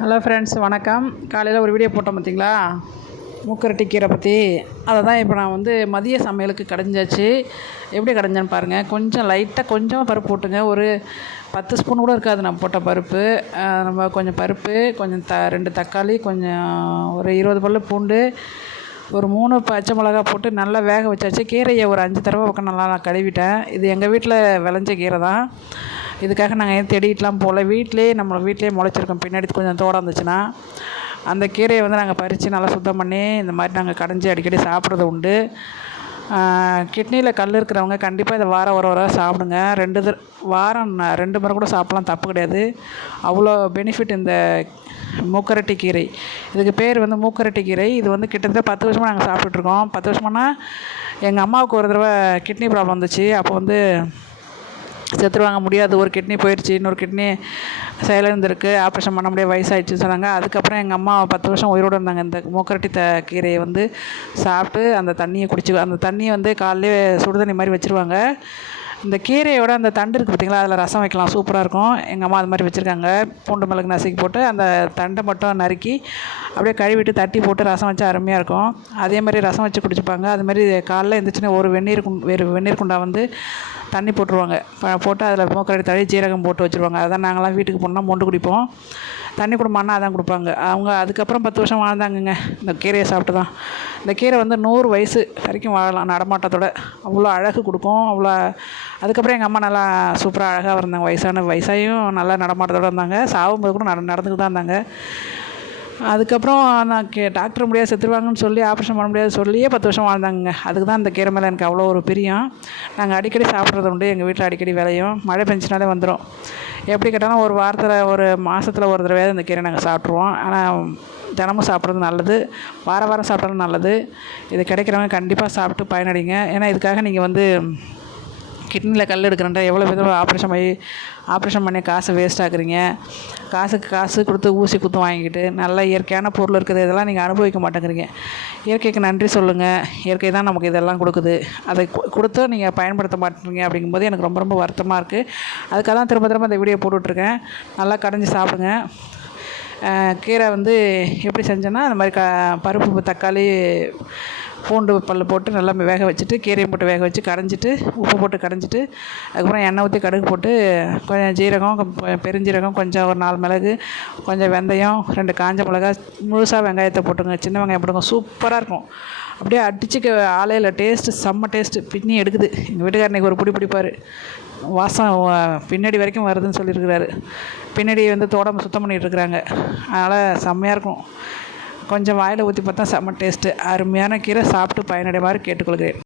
Hello friends வணக்கம். காலையில் ஒரு வீடியோ போட்டோம் பார்த்தீங்களா மூக்கரட்டி கீரை பற்றி அதை தான் இப்போ நான் வந்து மதிய சமையலுக்கு கடைஞ்சாச்சு. எப்படி கடைஞ்சேன்னு பாருங்கள் கொஞ்சம் லைட்டாக கொஞ்சமாக பருப்பு போட்டுங்க. ஒரு பத்து ஸ்பூன் கூட இருக்காது. நான் போட்ட பருப்பு. நம்ம கொஞ்சம் பருப்பு கொஞ்சம் த ரெண்டு தக்காளி கொஞ்சம் ஒரு இருபது பல்லு பூண்டு ஒரு மூணு பச்சை மிளகா போட்டு நல்லா வேக வச்சாச்சு. கீரையை ஒரு அஞ்சு தடவை பக்கம் நல்லா நான் கழுவிட்டேன். இது எங்கள் வீட்டில் விளைஞ்ச கீரை தான். இதுக்காக நாங்கள் ஏன் தேடிட்டுலாம் போகல. வீட்டிலே நம்ம வீட்டிலே முளைச்சிருக்கோம். பின்னாடி கொஞ்சம் தோடம் இருந்துச்சுன்னா அந்த கீரையை வந்து நாங்கள் பறித்து நல்லா சுத்தம் பண்ணி இந்த மாதிரி நாங்கள் கடைஞ்சி அடிக்கடி சாப்பிட்றது உண்டு. கிட்னியில் கல் இருக்கிறவங்க கண்டிப்பாக இதை வாரம் ஒரு வாரம் சாப்பிடுங்க. ரெண்டு வாரம் ரெண்டு முறை கூட சாப்பிட்லாம். தப்பு கிடையாது. அவ்வளோ பெனிஃபிட் இந்த மூக்கரட்டி கீரை. இதுக்கு பேர் வந்து மூக்கரட்டி கீரை. இது வந்து கிட்டத்தட்ட பத்து வருஷமாக நாங்கள் சாப்பிட்டுட்ருக்கோம். பத்து வருஷமானா எங்கள் அம்மாவுக்கு ஒரு தடவை கிட்னி ப்ராப்ளம் வந்துச்சு. அப்போ வந்து செத்துருவாங்க முடியாது. ஒரு கிட்னி போயிடுச்சு இன்னொரு கிட்னி செயலிழந்திருக்கு. ஆப்ரேஷன் பண்ண முடியாது. வயசாகிடுச்சுன்னு சொன்னாங்க. அதுக்கப்புறம் எங்கள் அம்மா பத்து வருஷம் உயிரோடு இருந்தாங்க. இந்த மூக்கரட்டி த கீரையை வந்து சாப்பிட்டு அந்த தண்ணியை குடிச்சு அந்த தண்ணியை வந்து காலையிலே சுடுதண்ணி மாதிரி வச்சுருவாங்க. இந்த கீரையோட அந்த தண்டு இருக்குது பார்த்தீங்களா அதில் ரசம் வைக்கலாம். சூப்பராக இருக்கும். எங்கள் அம்மா அது மாதிரி வச்சுருக்காங்க. பூண்டு மிளகு நசுக்கி போட்டு அந்த தண்டை மட்டும் நறுக்கி அப்படியே கழுவிட்டு தட்டி போட்டு ரசம் வச்சா அருமையாக இருக்கும். அதே மாதிரி ரசம் வச்சு குடிச்சுப்பாங்க. அது மாதிரி காலைல எழுந்திரிச்சின்னு ஒரு வெந்நீர் குண் வேறு வெந்நீர் குண்டா வந்து தண்ணி போட்டுருவாங்க. ப- போட்டு அதில் மூக்கரடி தழி ஜீரகம் போட்டு வச்சுருவாங்க. அதான் நாங்களாம் வீட்டுக்கு போனால் மொண்டு குடிப்போம். தண்ணி குடும்பம்னா அதான் கொடுப்பாங்க. அவங்க அதுக்கப்புறம் பத்து வருஷம் வாழ்ந்தாங்கங்க. இந்த கீரையை சாப்பிட்டு தான். இந்த கீரை வந்து நூறு வயசு வரைக்கும் வாழலாம் நடமாட்டத்தோட. அவ்வளோ அழகு கொடுக்கும். அவ்வளோ அதுக்கப்புறம் எங்கள் அம்மா நல்லா சூப்பராக அழகாக இருந்தாங்க. வயசான வயசாயும் நல்லா நடமாட்டத்தோடு இருந்தாங்க. சாகும்போது கூட நட நடந்துக்கிட்டு தான் இருந்தாங்க. அதுக்கப்புறம் நான் கே டாக்டர் முடியாது செத்துருவாங்கன்னு சொல்லி ஆப்ரேஷன் பண்ண முடியாது சொல்லியே பத்து வருஷம் வாழ்ந்தாங்க அதுக்கு தான் இந்த கீரை மேலே எனக்கு அவ்வளோ ஒரு பிரியம். நாங்கள் அடிக்கடி சாப்பிட்றது உண்டு எங்கள் வீட்டில் அடிக்கடி விளையும். மழை பெஞ்சினாலே வந்துடும் எப்படி கேட்டாலும் ஒரு வாரத்தில் ஒரு மாதத்தில் ஒரு தடவையாவது இந்த கீரை நாங்கள் சாப்பிட்ருவோம் ஆனால் தினமும் சாப்பிட்றது நல்லது. வார வாரம் சாப்பிட்றது நல்லது. இது கிடைக்கிறவங்க கண்டிப்பாக சாப்பிட்டு பயனடைங்க. ஏன்னா இதுக்காக நீங்கள் வந்து கிட்னியில் கல் எடுக்கிறேன்டா. எவ்வளோ விதமாக ஆப்ரேஷன் பண்ணி ஆப்ரேஷன் பண்ணி காசை வேஸ்ட் ஆக்குறீங்க? காசுக்கு காசு கொடுத்து ஊசி குத்து வாங்கிக்கிட்டு நல்ல இயற்கையான பொருள் இருக்குது. இதெல்லாம் நீங்கள் அனுபவிக்க மாட்டேங்கிறீங்க. இயற்கைக்கு நன்றி சொல்லுங்கள் இயற்கை தான் நமக்கு இதெல்லாம் கொடுக்குது. அதை கொடுத்து நீங்கள் பயன்படுத்த மாட்டேங்கிறீங்க அப்படிங்கும்போது எனக்கு ரொம்ப ரொம்ப வருத்தமாக இருக்குது அதுக்காக தான் திரும்ப திரும்ப இந்த வீடியோ போட்டுட்ருக்கேன். நல்லா கடைஞ்சி சாப்பிடுங்க. கீரை வந்து எப்படி செஞ்சேன்னா அந்த மாதிரி க பருப்பு தக்காளி பூண்டு பல் போட்டு நல்லா வேக வச்சுட்டு கீரையும் போட்டு வேக வச்சு கரைஞ்சிட்டு உப்பு போட்டு கரைஞ்சிட்டு அதுக்கப்புறம் எண்ணெய் ஊற்றி கடுகு போட்டு கொஞ்சம் ஜீரகம் பெருஞ்சீரகம் கொஞ்சம் ஒரு நாலு மிளகு கொஞ்சம் வெந்தயம் ரெண்டு காஞ்ச மிளகா முழுசாக வெங்காயத்தை போட்டுங்க சின்ன வெங்காயம் போட்டுங்க சூப்பராக இருக்கும். அப்படியே அடிச்சுக்க ஆலையில் டேஸ்ட்டு செம்ம டேஸ்ட்டு பின்னி எடுக்குது. எங்கள் வீட்டுக்காரனைக்கு ஒரு பிடி பிடிப்பார். வாசம் பின்னாடி வரைக்கும் வருதுன்னு சொல்லியிருக்கிறாரு. பின்னாடி வந்து தோடம் சுத்தம் பண்ணிகிட்டு இருக்கிறாங்க. அதனால் செம்மையாக இருக்கும். கொஞ்சம் வாயில் ஊற்றி பார்த்தா செம்ம டேஸ்ட்டு அருமையான கீரை சாப்பிட்டு பயனடைமாறு கேட்டுக்கொள்கிறேன்.